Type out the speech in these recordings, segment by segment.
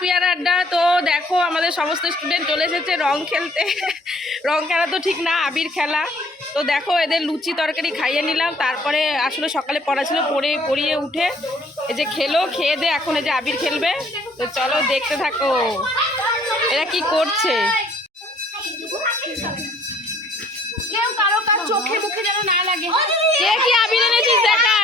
Peer আড্ডা। তো দেখো আমাদের সমস্ত স্টুডেন্ট চলে এসেছে রং খেলতে। রং খেলা তো ঠিক না, আবির খেলা। তো দেখো এদের লুচি তরকারি খাইয়ে নিলাম, তারপরে আসলে সকালে পড়া ছিল, পড়িয়ে উঠে এই যে খেলো, খেয়ে দে এখন এই যে আবির খেলবে। তো চলো দেখতে থাকো এরা কি করছে। কেউ কারো কার চোখে মুখে যেন না লাগে। কে কি আবির এনেছিস দেখা?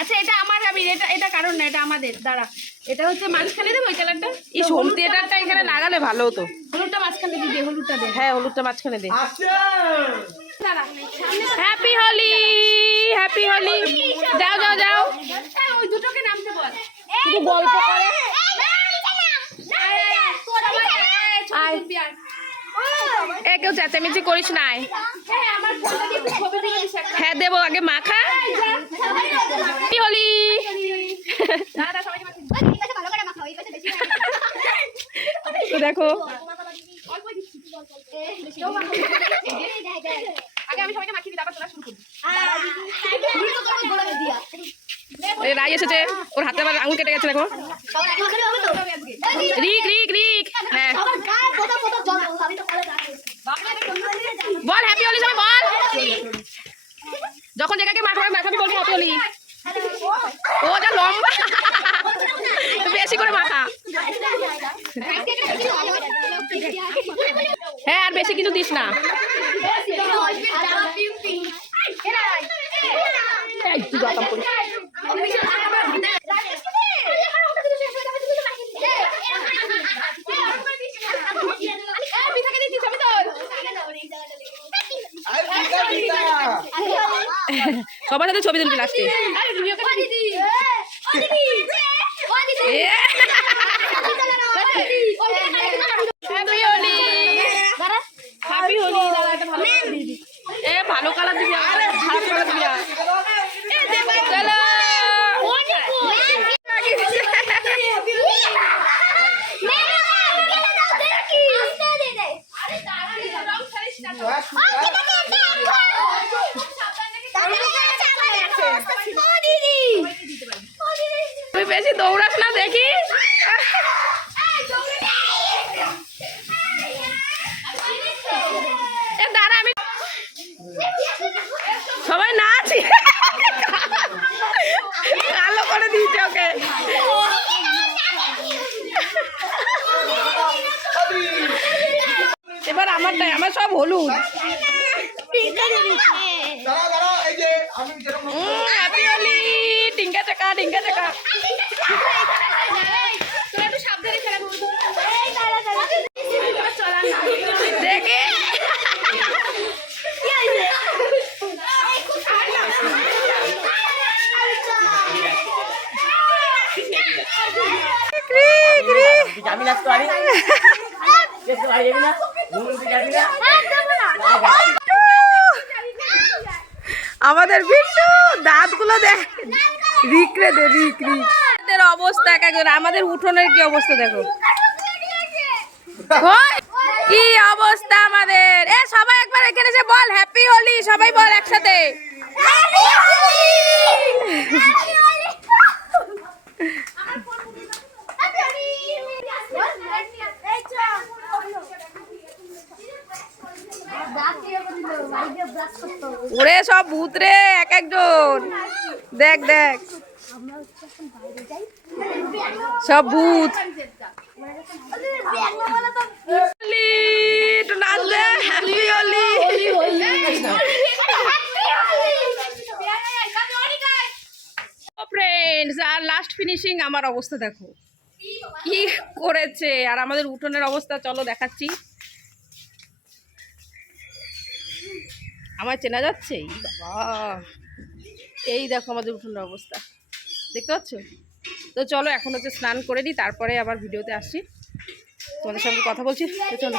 আচ্ছা এটা আমার আবির, এটা কারণ না, এটা আমাদের। দাঁড়া, এটা হচ্ছে মাঝখানে দেবো ওই কালারটা। এই হোম থিয়েটারটা এখানে লাগালে ভালো হতো। হলুদটা মাঝখানে দিয়ে দে, হলুদটা দে। হ্যাঁ হলুদটা মাঝখানে দে। Happy Holi, happy Holi. যাও যাও যাও, ওই দুটোকে নামতে বল। শুধু গল্প করে। এ কেউ চেঁচামেচি করিস না। হ্যাঁ দেবো, আগে মাখা। হ্যাপি হোলি। তো দেখো রাই এসেছে, ওর হাতে আবার আঙুল কেটে গেছে। দেখো রিক রিক রিক। হ্যাঁ বল হ্যাপি হোলি সবাই বল। যখন জায়গাকে মাখাবি বলবি হ্যাপি হোলি। ও যা লম্বা, বেশি করে মাখা। হ্যাঁ আর বেশি কিছু দিস না। সবার সাথে ছবি তুলবি লাস্টে। ভালো কালার দিবি, খারাপ কালার দিবি। তুই বেশি দৌড়াস না দেখি। দাঁড়া আমি সবাই নাচ কালো করে দিয়েছে ওকে। এবার আমারটাই, আমার সব হলুদ। হ্যাপি হোলি। টিঙ্কা চাকা টিঙ্কা চাকা। দেখে আমাদের বিট্টু দাঁতগুলো দেখ, রিকরে দে রিক রিক। এদের অবস্থা একজন, আমাদের উঠোনের কি অবস্থা দেখো, কি অবস্থা আমাদের। এ সবাই একবার এখানে এসে বল হ্যাপি হোলি, সবাই বল একসাথে। ওরে সব ভূত রে এক একজন, দেখ দেখ সব ভূত। ফ্রেন্ডস আর লাস্ট ফিনিশিং আমার অবস্থা দেখো কি করেছে। আর আমাদের উঠোনের অবস্থা চলো দেখাচ্ছি। আমার চেনা যাচ্ছে, বাবা এই দেখো আমাদের উঠোনের অবস্থা দেখতে পাচ্ছ। তো চলো এখন হচ্ছে স্নান করে নিই, তারপরে আবার ভিডিওতে আসছি, তোমাদের সঙ্গে কথা বলছি। তো চলো।